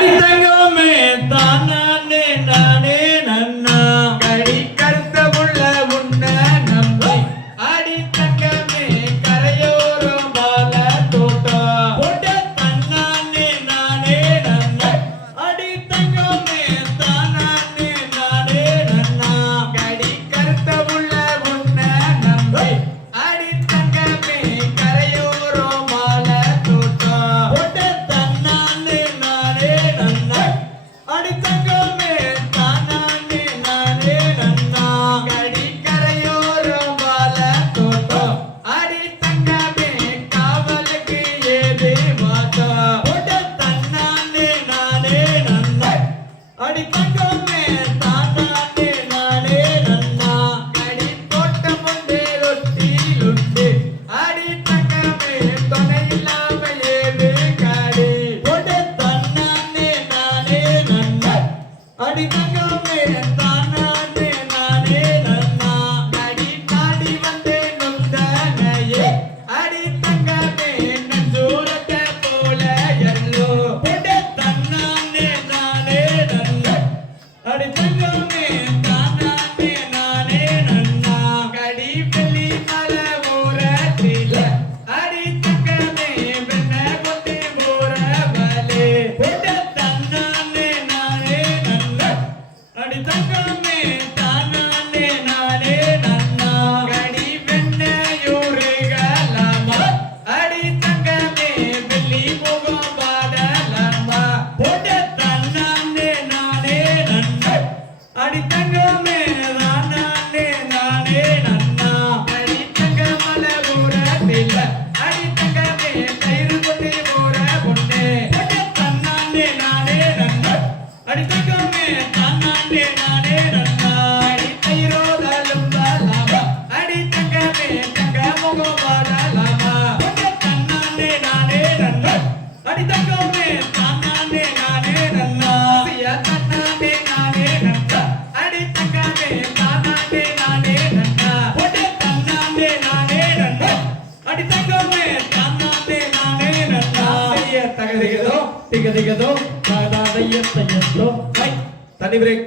தங்கமே தானே நானே நன்னா கடி கருத்த உள்ள உன்ன நம்பி அடி தங்கமே கரையோரம் பால தோட்டம் போட்ட தன்னானே நானே நன்னா அடி தங்கமே தானே நானே நன்னா கடி கருத்த உள்ள உன்ன நம்பி அடி தங்கமே கரையோரம் பால தோட்டம் போட்ட தன்னானே நானே நன்னா அடி தங்கமே தானே நானே நன்னா கடி கரையோரம் பால தோட்டம் அடி தங்கமே காவலுக்கு ஏது மாட்டா போட்ட தன்னானே நானே நன்னா அடி தங்கமே தானே நானே நன்னா கடி தோட்டம் ஒன்றே ரொட்டிலுண்டு அடி தங்கமே துணை இல்லாம ஏது காடு போட்ட தன்னானே நானே நன்னா அடி தங்கமே தானே நானே நன்னா கடி நாடி வந்தே நொந்தனையே அடி தங்கமே நஞ்சூரத்த போல எல்லோ போட்ட தன்னானே நானே நன்னா அடி தங்கமே தானே நானே நன்னா கடி வெள்ளி மலை ஓரத்தில அடி தங்கமே வெண்ண கொட்டி போறவளே போட்ட தன்னானே நானே நன்னா அடி தங்கமே தானே நானே நன்னா கடி வெண்ணையூறுகலாமா அடி தங்கமே வெள்ளி முகம் பாடலாமா போட்ட தன்னானே நானே நன்னா அடி தங்கமே தானே நானே நன்னா அடி தங்கமல ஊரத்தில அடி தங்கமே தயிர் கொட்டி போற பொண்ணே போட்ட தன்னானே நானே நன்னா அடி தங்கமே தானே நானே நன்னா அடி தயிரோதலும் பலாமா அடி தங்கமே தங்க முகம் பாடலாமா போட்ட தன்னானே நானே நன்னா அடி தங்கமே தானே நானே நன்னா சியா தன்னானே நானே நன்னா அடி தங்கமே தானே நானே நன்னா போட்ட தன்னானே நானே நன்னா அடி தங்கமே தானே நானே நன்னா ஐய தகதிகதோ திகதிகதோ தாதாதைய தையதோ தனி பிரேக்